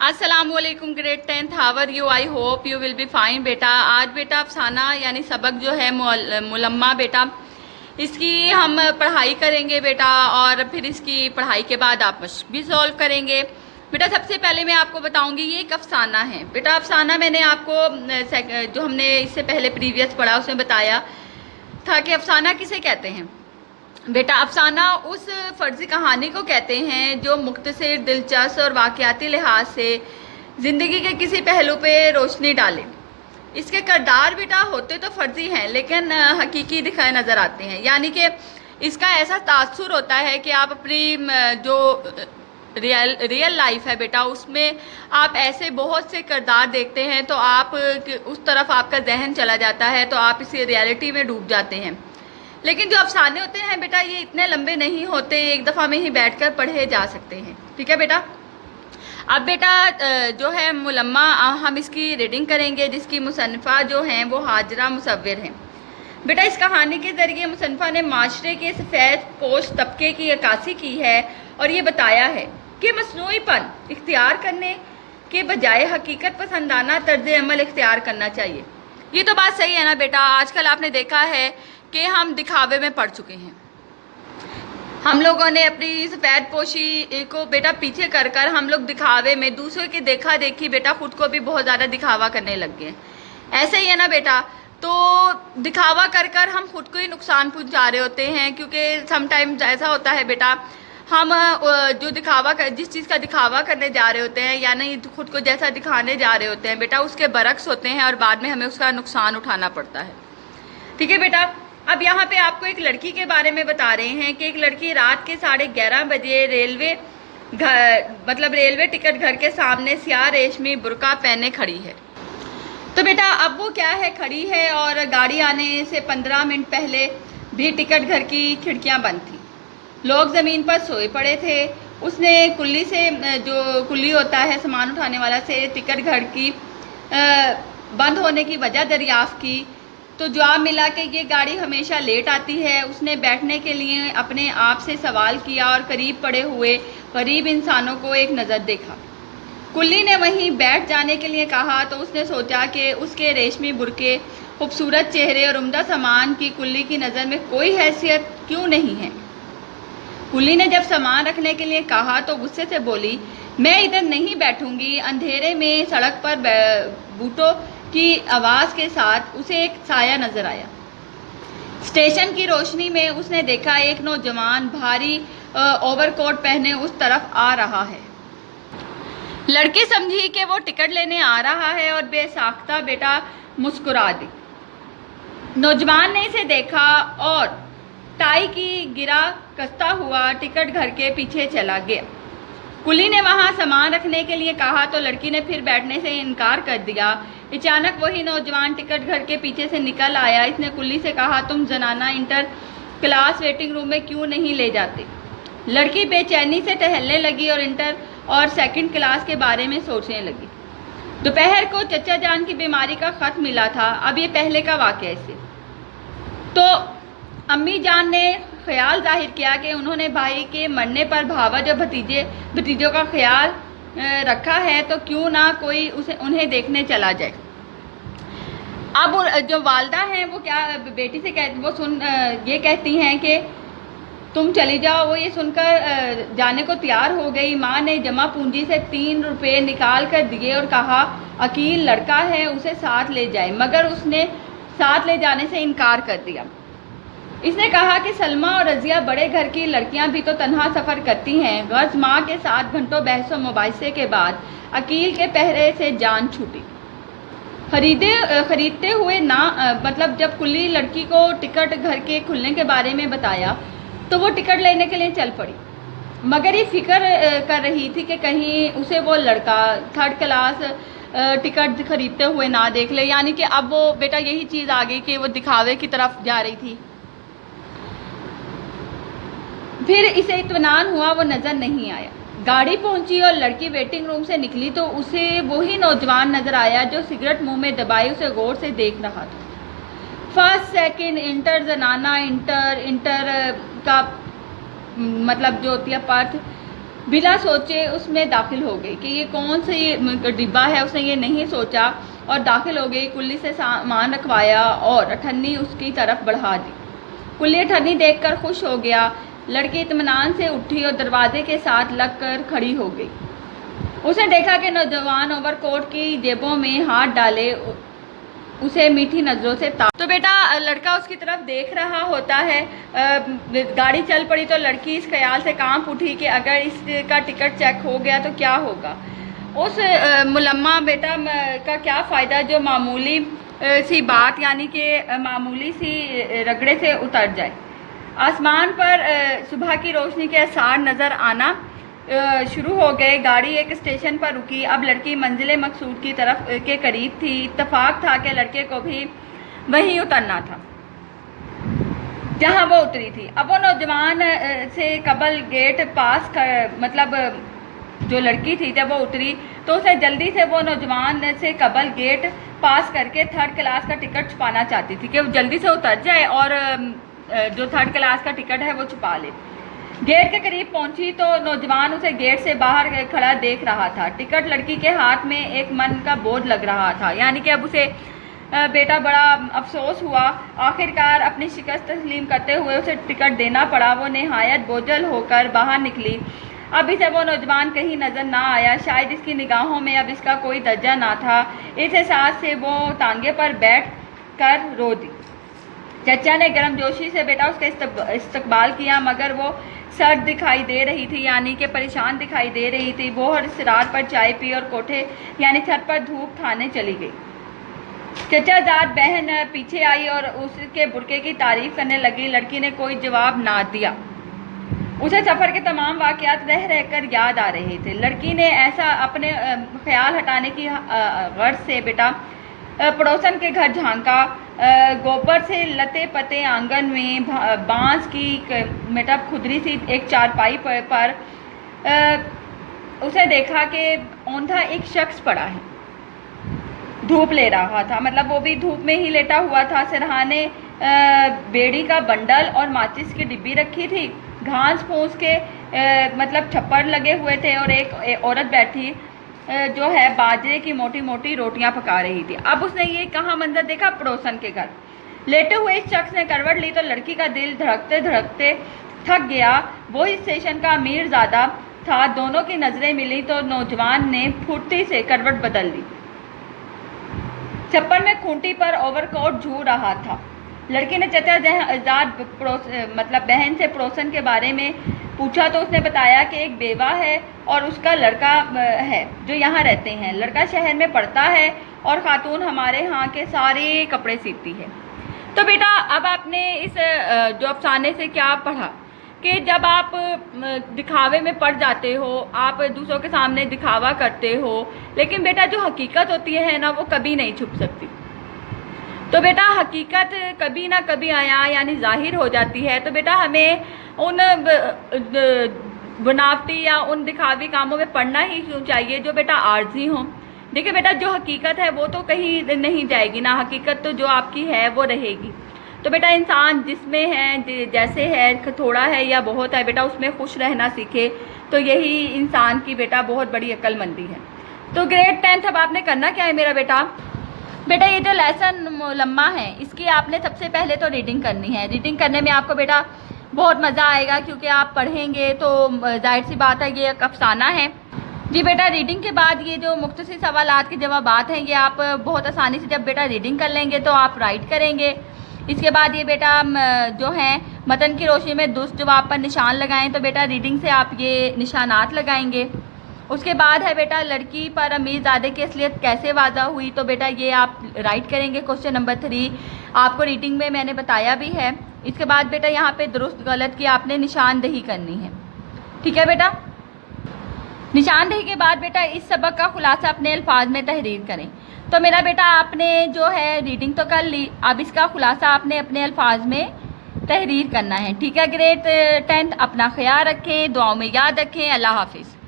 अस्सलाम वालेकुम grade 10th how are you I hope you will be fine बेटा। आज बेटा अफसाना यानी सबक जो है मुलम्मा बेटा, इसकी हम पढ़ाई करेंगे बेटा और फिर इसकी पढ़ाई के बाद आप मश्क भी सॉल्व करेंगे बेटा। सबसे पहले मैं आपको बताऊंगी ये एक अफसाना है बेटा। अफसाना मैंने आपको जो हमने इससे पहले प्रीवियस पढ़ा उसमें बताया था कि अफसाना किसे कहते हैं बेटा। अफसाना उस फर्जी कहानी को कहते हैं जो मुख्तसर, दिलचस्प और वाक़याती लिहाज से ज़िंदगी के किसी पहलू पे रोशनी डाले। इसके किरदार बेटा होते तो फर्जी हैं लेकिन हकीकी दिखाए नज़र आते हैं, यानी कि इसका ऐसा तासुर होता है कि आप अपनी जो रियल लाइफ है बेटा उसमें आप ऐसे बहुत से किरदार देखते हैं तो आप उस तरफ आपका जहन चला जाता है, तो आप इसी रियलिटी में डूब जाते हैं। लेकिन जो अफसाने होते हैं बेटा ये इतने लंबे नहीं होते, एक दफ़ा में ही बैठकर पढ़े जा सकते हैं। ठीक है बेटा। अब बेटा जो है मुलम्मा हम इसकी रीडिंग करेंगे, जिसकी मुसन्निफ़ा जो हैं वो हाजरा मुसव्विर हैं बेटा। इस कहानी के ज़रिए मुसन्निफ़ा ने माशरे के सफ़ेद पोश तबके की अक्कासी की है और ये बताया है कि मसनूईपन इख्तियार करने के बजाय हकीकत पसंदाना तर्ज अमल इख्तियार करना चाहिए। ये तो बात सही है ना बेटा। आजकल आपने देखा है कि हम दिखावे में पड़ चुके हैं। हम लोगों ने अपनी सफ़ेद पोशी को बेटा पीछे कर कर हम लोग दिखावे में दूसरों की देखा देखी बेटा खुद को भी बहुत ज़्यादा दिखावा करने लग गए। ऐसे ही है ना बेटा। तो दिखावा कर कर हम खुद को ही नुकसान पहुंचा रहे होते हैं, क्योंकि समटाइम्स ऐसा होता है बेटा हम जो जिस चीज़ का दिखावा करने जा रहे होते हैं यानी खुद को जैसा दिखाने जा रहे होते हैं बेटा उसके बरक्स होते हैं और बाद में हमें उसका नुकसान उठाना पड़ता है। ठीक है बेटा। अब यहाँ पे आपको एक लड़की के बारे में बता रहे हैं कि एक लड़की रात के 11:30 बजे रेलवे टिकट घर के सामने स्याह रेशमी बुर्का पहने खड़ी है। तो बेटा अब वो क्या है, खड़ी है और गाड़ी आने से 15 मिनट पहले भी टिकट घर की खिड़कियाँ बंद थी, लोग ज़मीन पर सोए पड़े थे। उसने कुल्ली से, जो कुल्ली होता है सामान उठाने वाला, से टिकट घर की बंद होने की वजह दरियाफ्त की तो जवाब मिला कि ये गाड़ी हमेशा लेट आती है। उसने बैठने के लिए अपने आप से सवाल किया और करीब पड़े हुए गरीब इंसानों को एक नज़र देखा। कुल्ली ने वहीं बैठ जाने के लिए कहा तो उसने सोचा कि उसके रेशमी बुर्के, खूबसूरत चेहरे और उम्दा सामान की कुल्ली की नज़र में कोई हैसियत क्यों नहीं है। कुल्ली ने जब सामान रखने के लिए कहा तो गुस्से से बोली, मैं इधर नहीं बैठूंगी। अंधेरे में सड़क पर बूटों की आवाज़ के साथ उसे एक साया नजर आया। स्टेशन की रोशनी में उसने देखा एक नौजवान भारी ओवरकोट पहने उस तरफ आ रहा है। लड़की समझी कि वो टिकट लेने आ रहा है और बेसाख्ता बेटा मुस्कुरा दी। नौजवान ने इसे देखा और टाई की गिरा कसता हुआ टिकट घर के पीछे चला गया। कुली ने वहां सामान रखने के लिए कहा तो लड़की ने फिर बैठने से इनकार कर दिया। अचानक वही नौजवान टिकट घर के पीछे से निकल आया। इसने कुल्ली से कहा, तुम जनाना इंटर क्लास वेटिंग रूम में क्यों नहीं ले जाते। लड़की बेचैनी से टहलने लगी और इंटर और सेकंड क्लास के बारे में सोचने लगी। दोपहर को चचा जान की बीमारी का खत मिला था। अब ये पहले का वाक़या इसे तो अम्मी जान ने ख्याल जाहिर किया कि उन्होंने भाई के मरने पर भावज और भतीजों का ख्याल रखा है तो क्यों ना कोई उन्हें देखने चला जाए। अब जो वालदा हैं वो क्या बेटी से ये कहती हैं कि तुम चली जाओ। वो ये सुनकर जाने को तैयार हो गई। माँ ने जमा पूंजी से 3 रुपये निकाल कर दिए और कहा, अकील लड़का है उसे साथ ले जाए, मगर उसने साथ ले जाने से इनकार कर दिया। इसने कहा कि सलमा और रजिया बड़े घर की लड़कियां भी तो तन्हा सफ़र करती हैं। गर्ज माँ के साथ घंटों बहस मुबाहिसे के बाद अकील के पहरे से जान छूटी। खरीदते हुए जब कुल्ली लड़की को टिकट घर के खुलने के बारे में बताया तो वो टिकट लेने के लिए चल पड़ी, मगर ये फिक्र कर रही थी कि कहीं उसे वो लड़का 3rd क्लास टिकट खरीदते हुए ना देख ले। यानी कि अब वो बेटा यही चीज़ आ गई कि वो दिखावे की तरफ जा रही थी। फिर इसे इत्मीनान हुआ, वो नज़र नहीं आया। गाड़ी पहुंची और लड़की वेटिंग रूम से निकली तो उसे वही नौजवान नज़र आया जो सिगरेट मुंह में दबाए उसे गौर से देख रहा था। फर्स्ट सेकंड इंटर जनाना इंटर का मतलब जो होती है पर्थ بلا سوچے اس میں داخل ہو گئی کہ یہ کون سی ڈبہ ہے، اس نے یہ نہیں سوچا اور داخل ہو گئی، کلی سے سامان رکھوایا اور اٹھنی اس کی طرف بڑھا دی۔ کلی اٹھنی دیکھ کر خوش ہو گیا، لڑکی اطمینان سے اٹھی اور دروازے کے ساتھ لگ کر کھڑی ہو گئی۔ اس نے دیکھا کہ نوجوان اوور کوٹ کی جیبوں میں ہاتھ ڈالے اسے میٹھی نظروں سے تو بیٹا لڑکا اس کی طرف دیکھ رہا ہوتا ہے۔ گاڑی چل پڑی تو لڑکی اس خیال سے کانپ اٹھی کہ اگر اس کا ٹکٹ چیک ہو گیا تو کیا ہوگا۔ اس ملمہ بیٹا کا کیا فائدہ جو معمولی سی بات یعنی کہ معمولی سی رگڑے سے اتر جائے۔ آسمان پر صبح کی روشنی کے آثار نظر آنا شروع ہو گئے۔ گاڑی ایک اسٹیشن پر رکی، اب لڑکی منزل مقصود کی طرف کے قریب تھی۔ اتفاق تھا کہ لڑکے کو بھی وہیں اترنا تھا جہاں وہ اتری تھی۔ اب وہ نوجوان سے قبل گیٹ پاس مطلب جو لڑکی تھی جب وہ اتری تو اسے جلدی سے وہ نوجوان سے قبل گیٹ پاس کر کے تھرڈ کلاس کا ٹکٹ چھپانا چاہتی تھی کہ وہ جلدی سے اتر جائے اور جو تھرڈ کلاس کا ٹکٹ ہے وہ چھپا لے۔ گیٹ کے قریب پہنچی تو نوجوان اسے گیٹ سے باہر کھڑا دیکھ رہا تھا۔ ٹکٹ لڑکی کے ہاتھ میں ایک من کا بوجھ لگ رہا تھا، یعنی کہ اب اسے بیٹا بڑا افسوس ہوا۔ آخرکار اپنی شکست تسلیم کرتے ہوئے اسے ٹکٹ دینا پڑا۔ وہ نہایت بوجھل ہو کر باہر نکلی۔ اب اسے وہ نوجوان کہیں نظر نہ آیا، شاید اس کی نگاہوں میں اب اس کا کوئی درجہ نہ تھا۔ اس احساس سے وہ ٹانگے پر بیٹھ کر رو دی۔ چچا نے گرم جوشی سے بیٹا اس کا استقبال کیا، مگر وہ سرد دکھائی دے رہی تھی، یعنی کہ پریشان دکھائی دے رہی تھی۔ وہ ہر اصرار پر چائے پی اور کوٹھے یعنی چھت پر دھوپ کھانے چلی گئی۔ چچا زاد بہن پیچھے آئی اور اس کے برقعے کی تعریف کرنے لگی۔ لڑکی نے کوئی جواب نہ دیا۔ اسے سفر کے تمام واقعات رہ رہ کر یاد آ رہے تھے۔ لڑکی نے ایسا اپنے خیال ہٹانے کی غرض سے بیٹا پڑوسن کے گھر جھانکا۔ گوبر سے لتے پتے آنگن میں بانس کی بیٹا کھدری سی ایک چارپائی پر اسے دیکھا کہ اوندھا ایک شخص پڑا ہے، دھوپ لے رہا تھا، مطلب وہ بھی دھوپ میں ہی لیٹا ہوا تھا۔ سرہانے بیڑی کا بنڈل اور ماچس کی ڈبی رکھی تھی، گھاس پھوس کے مطلب چھپر لگے ہوئے تھے اور ایک عورت بیٹھی جو ہے باجرے کی موٹی موٹی روٹیاں پکا رہی تھی۔ اب اس نے یہ کہاں منظر دیکھا؟ پڑوسن کے گھر۔ لیٹے ہوئے اس شخص نے کروٹ لی تو لڑکی کا دل دھڑکتے دھڑکتے تھک گیا۔ وہی اسٹیشن کا امیر زادہ تھا۔ دونوں کی نظریں ملی تو نوجوان نے پھرتی سے کروٹ بدل دی۔ چھپر میں کھونٹی پر اوور کوٹ جھو رہا تھا۔ لڑکی نے چچا زاد مطلب بہن سے پڑوسن کے بارے میں پوچھا تو اس نے بتایا کہ ایک بیوہ ہے اور اس کا لڑکا ہے جو یہاں رہتے ہیں۔ لڑکا شہر میں پڑھتا ہے اور خاتون ہمارے ہاں کے سارے کپڑے سیتی ہے۔ تو بیٹا اب آپ نے اس جو افسانے سے کیا پڑھا کہ جب آپ دکھاوے میں پڑ جاتے ہو، آپ دوسروں کے سامنے دکھاوا کرتے ہو، لیکن بیٹا جو حقیقت ہوتی ہے نا وہ کبھی نہیں چھپ سکتی۔ تو بیٹا حقیقت کبھی نہ کبھی یعنی ظاہر ہو جاتی ہے۔ تو بیٹا ہمیں ان بناوٹی یا ان دکھاوی کاموں میں پڑھنا ہی کیوں چاہیے جو بیٹا عارضی ہوں۔ دیکھیں بیٹا جو حقیقت ہے وہ تو کہیں نہیں جائے گی نا، حقیقت تو جو آپ کی ہے وہ رہے گی۔ تو بیٹا انسان جس میں ہے جیسے ہے، تھوڑا ہے یا بہت ہے، بیٹا اس میں خوش رہنا سیکھے، تو یہی انسان کی بیٹا بہت بڑی عقل مندی ہے۔ تو گریڈ 10 اب آپ نے کرنا کیا ہے میرا بیٹا؟ بیٹا یہ جو لیسن ملمہ ہے اس کی آپ نے سب سے پہلے تو ریڈنگ کرنی ہے۔ ریڈنگ کرنے میں آپ کو بیٹا بہت مزہ آئے گا کیونکہ آپ پڑھیں گے تو ظاہر سی بات ہے یہ ایک افسانہ ہے۔ جی بیٹا ریڈنگ کے بعد یہ جو مختصر سوالات کے جوابات ہیں یہ آپ بہت آسانی سے جب بیٹا ریڈنگ کر لیں گے تو آپ رائٹ کریں گے۔ اس کے بعد یہ بیٹا جو ہیں متن کی روشنی میں درست جواب پر نشان لگائیں، تو بیٹا ریڈنگ سے آپ یہ نشانات لگائیں گے۔ اس کے بعد ہے بیٹا لڑکی پر امیر زادے کی اصلیت کیسے واضح ہوئی، تو بیٹا یہ آپ رائٹ کریں گے۔ کوسچن نمبر 3 آپ کو ریڈنگ میں نے بتایا بھی ہے۔ اس کے بعد بیٹا یہاں پہ درست غلط کی آپ نے نشاندہی کرنی ہے، ٹھیک ہے بیٹا؟ نشاندہی کے بعد بیٹا اس سبق کا خلاصہ اپنے الفاظ میں تحریر کریں۔ تو میرا بیٹا آپ نے جو ہے ریڈنگ تو کر لی، اب اس کا خلاصہ آپ نے اپنے الفاظ میں تحریر کرنا ہے، ٹھیک ہے؟ گریڈ 10 اپنا خیال رکھیں، دعاؤں میں یاد رکھیں۔ اللہ حافظ۔